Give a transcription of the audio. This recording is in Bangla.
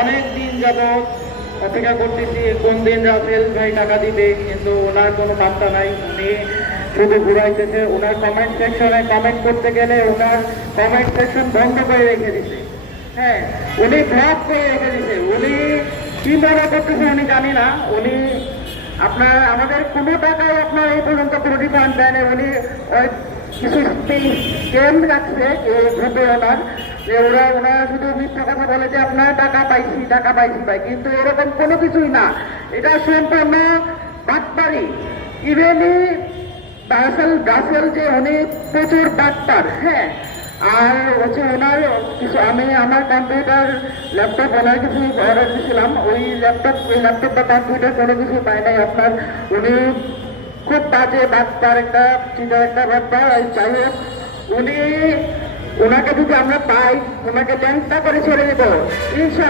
অনেক দিন যাবৎ অপেক্ষা করতেছি কোন দিন রাসেল ভাই টাকা দিবে, কিন্তু ওনার কোনো পাত্তা নাই। উনি শুধু ঘুরাইতেছে। ওনার কমেন্ট সেকশনে কমেন্ট করতে গেলে ওনার কমেন্ট সেকশন বন্ধ করে রেখে দিছে। হ্যাঁ, উনি ব্লক করে রেখে দিছে। উনি কি মনে করতেছে উনি জানি না। উনি আমাদের কোনো টাকায় আপনার এই পর্যন্ত কোনো রিফান্ড দেয়নি। উনি কিছু স্কেম রাখছে গ্রুপে ওনার, যে ওনারা শুধু মিথ্যা কথা বলে যে আপনার টাকা পাইছি ভাই, কিন্তু এরকম কোনো কিছুই না। এটা সম্পূর্ণ বাটপারি। ইভেনই রাসেল যে উনি প্রচুর বাটপার। হ্যাঁ, আর হচ্ছে ওনার কিছু আমার কম্পিউটার ল্যাপটপ ওনার কিছু অর্ডার দিয়েছিলাম। ওই ল্যাপটপ বা কম্পিউটার কোনো কিছু পায় নাই আপনার। উনি খুব বাজে বাটপার, একটা চিন্তার একটা ব্যাপার। যাই হোক, ওনাকে যদি আমরা পাই, ওনাকে ল্যাংটা করে ছেড়ে দেবো ইনশাল্লাহ।